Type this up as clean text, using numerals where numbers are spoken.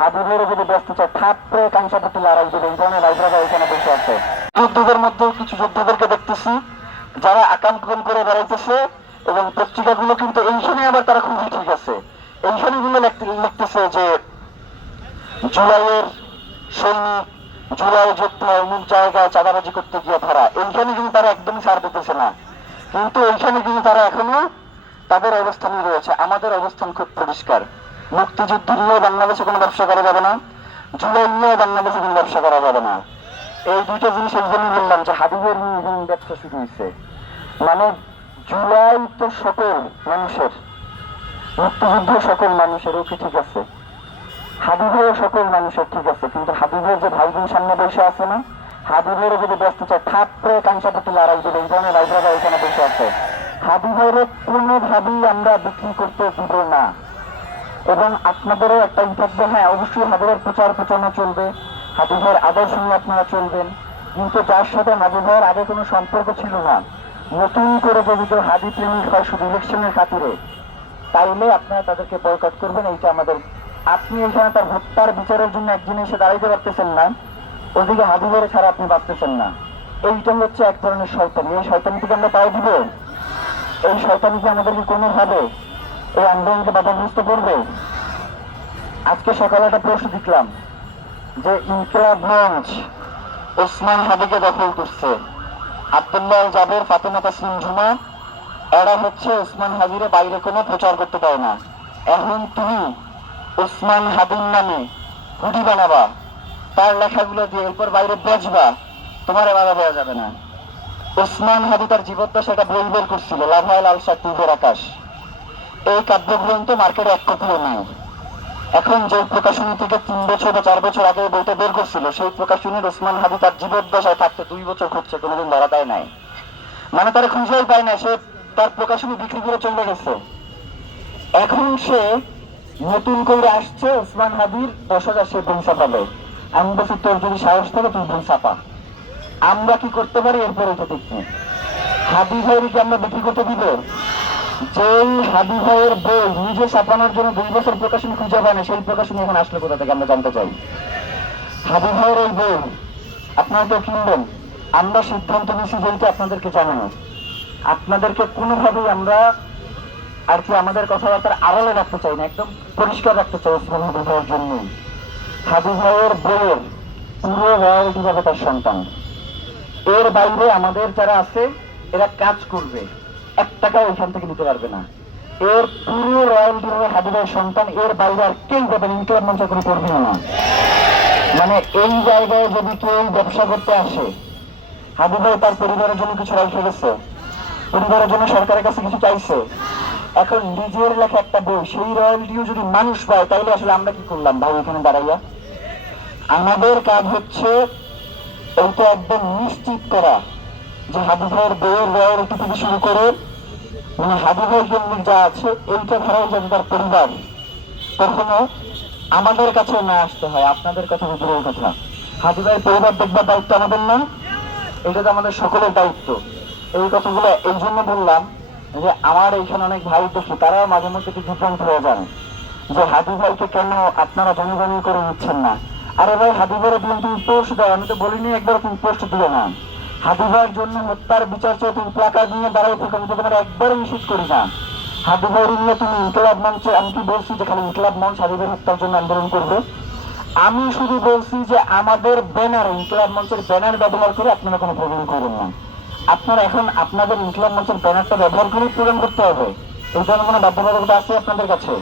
হাবিবের যদি ব্যস্ত চায় থাপড়ে কাংসাপতি লড়াই দেবে, এই ধরনের রাইজরা এখানে বসে আছে। যোদ্ধাদের মধ্যে কিছু যোদ্ধাদেরকে দেখতেছি যারা আকাম কুম করে বেড়াইতেছে, এবং পত্রিকাগুলো কিন্তু এইখানে আবার তারা খুবই ঠিক আছে, এইখানে গুলো লিখতেছে যে জুলাইয়ের সৈনিক, জুলাই যোদ্ধা অমুক জায়গায় চাঁদাবাজি করতে গিয়ে ধরা, এইখানে কিন্তু তারা একদমই ছাড় দিতেছে না, কিন্তু এইখানে কিন্তু তারা এখনো তাদের অবস্থানই রয়েছে। আমাদের অবস্থান খুব পরিষ্কার, মুক্তিযুদ্ধ নিয়ে বাংলাদেশে কোনো ব্যবসা করা যাবে না, জুলাই নিয়ে বাংলাদেশে কোনো ব্যবসা করা যাবে না। এই দুইটা জিনিস এই জন্য বললাম যে হাবিবের নিয়ে ব্যবসা শুরু হয়েছে, মানে জুলাই তো সকল মানুষের, মুক্তিযুদ্ধ সকল মানুষের, ওকে ঠিক আছে, হাবিবের সকল মানুষের ঠিক আছে, কিন্তু হাবিবের যে ভাই বোন সামনে বসে আছে না, হাবিবের যদি ব্যস্ত চায় থাপড়ে কাংসাপতি লড়াই দেবে, এই ধরনের রাইজরা এখানে বসে আছে। হাবিবের কোনোভাবেই আমরা বিক্রি করতে দিব না, এবং আপনাদেরও একটা থাকবে, হ্যাঁ অবশ্যই হাবিবের প্রচার প্রচারণা চলবে, হাবিবের আদর্শ নিয়ে আপনারা চলবেন, কিন্তু যার সাথে হাবিবের আগে কোনো সম্পর্ক ছিল না, নতুন করে যদি কেউ হাবি প্রেমিক হয় শুধু ইলেকশনের খাতিরে, তাইলে আপনারা তাদেরকে বয়কট করবেন। এইটা আমাদের, আপনি এখানে তার হত্যার বিচারের জন্য একদিন এসে দাঁড়াইতে পারতেছেন না, ওদিকে হাবিবের ছাড়া আপনি বাঁচতেছেন না, এইটা হচ্ছে এক ধরনের শয়তানি। এই শয়তানি থেকে আমরা পাই দিব, এই শয়তানিকে আমাদেরকে কোনোভাবে এই আন্দোলনকে বাধাগ্রস্ত করবে। আজকে সকালে একটা প্রশ্ন দেখলাম যে ইনকিলাব মঞ্চ ওসমান হাদিকে দখল করছে, আব্দুল্লাহ জাবের, ফাতেমা তাসলিম ঝুমা, এরা হচ্ছে ওসমান হাদিরে বাইরে কোনো প্রচার করতে পারে না। এখন তুমি ওসমান হাদির নামে হুডি বানাবা, তার লেখাগুলো দিয়ে এরপর বাইরে বেচবা, তোমার বাধা দেওয়া যাবে না। ওসমান হাদি তার জীবদ্দশা একটা বই বের করছিল, লাভায় লাল শাক পূর্বের আকাশ, এই কাব্যগ্রন্থ মার্কেটে এক কপিও নাই। এখন যে প্রকাশনী থেকে 3 বছর বা 4 বছর আগে বইটা বের করছিল, সেই প্রকাশনীর ওসমান হাদি তার জীবদ্দশায় থাকতে 2 বছর খুঁজছে, কোনোদিন ধরা দেয় নাই, মানে তারা খুঁজেই পায় না, সে তার প্রকাশনী বিক্রি করে চলে গেছে। এখন সে নতুন করে আসছে, ওসমান হাদির 10,000 সে বই ছাপাবে। আমি বলছি তোর যদি সাহস থাকে তুই বই ছাপা, আমরা কি করতে পারি এরপরে তো দেখবো। হাদি ভাইকে আমরা বিক্রি করতে দিব? যেই হাদি ভাইয়ের বই নিজে ছাপানোর জন্য 2 বছর প্রকাশনী খুঁজে পায় না, সেই প্রকাশনী এখন আসলে কোথা থেকে আমরা জানতে চাই। হাদি ভাইয়ের এই বই আপনারা কেউ কিনবেন, আমরা সিদ্ধান্ত নিয়েছি যেটা আপনাদেরকে জানানো, আপনাদেরকে কোনোভাবেই আমরা আর কি আমাদের কথাবার্তার আড়ালে রাখতে চাই না, একদম পরিষ্কার রাখতে চাই ওসমান হাদি ভাইয়ের জন্য। হাদি ভাইয়ের বইয়ের পুরো রয়্যালটি পাবে তার সন্তান, এর বাইরে আমাদের যারা আছে এরা কাজ করবে, 1 টাকাও এখান থেকে নিতে পারবে না, এর পুরো রয়্যালটি হবে হাদি ভাইয়ের সন্তান, এর বাইরে আর কেউ পাবেন, ইনকিলাব মঞ্চ করে করবে না। মানে এই জায়গায় যদি কেউ ব্যবসা করতে আসে, হাদি ভাই তার পরিবারের জন্য কিছু রেখে গেছে, পরিবারের জন্য সরকারের কাছে কিছু চাইছে, এখন নিজের লেখা একটা বই সেই রয়্যালটিও যদি মানুষ পায়, তাইলে আসলে আমরা কি করলাম ভাই এখানে দাঁড়াইয়া? আমাদের কাজ হচ্ছে এইটা একদম নিশ্চিত করা যে হাদি ভাইয়ের বইয়ের রয়্যালটি থেকে শুরু করে, মানে হাদি ভাইয়ের জন্য যা আছে এইটা ধরাই যাতে তার পরিবার কখনো আমাদের কাছে না আসতে হয়। আপনাদের কথা দূরের কথা, হাদি ভাইয়ের পরিবার দেখবার দায়িত্ব আমাদের না, এটা তো আমাদের সকলের দায়িত্ব। এই কথাগুলো এই জন্য বললাম যে আমার এইখানে অনেক ভাই দেখি তারাও মাঝে মধ্যে একটু বিভ্রান্ত হয়ে যান যে হাদি ভাইকে কেন আপনারা জনগণ করে নিচ্ছেন না। আরে ভাই হাদি ভাইয়ের দিন তুমি পোস্ট দাও, আমি তো বলিনি একবার তুমি পোস্ট দিও না। হাদি ভাইয়ের জন্য হত্যার বিচার চেয়ে তুমি প্লাকার্ড নিয়ে দাঁড়াই থাকো, আমি তো তোমার একবারও নিষেধ করি না। হাদি ভাইয়ের নিয়ে তুমি ইনকিলাব মঞ্চে, আমি কি বলছি যে খালি ইনকিলাব মঞ্চ হাদি ভাইয়ের হত্যার জন্য আন্দোলন করবে? আমি শুধু বলছি যে আমাদের ব্যানার, ইনকিলাব মঞ্চের ব্যানার ব্যবহার করে আপনারা কোনো প্রোগ্রাম করবেন না। আপনারা এখন আপনাদের ইনকিলাব মঞ্চের ব্যানারটা ব্যবহার করে প্রোগ্রাম করতে হবে, এই জন্য কোনো বাধ্যবাধকতা আছে আপনাদের কাছে?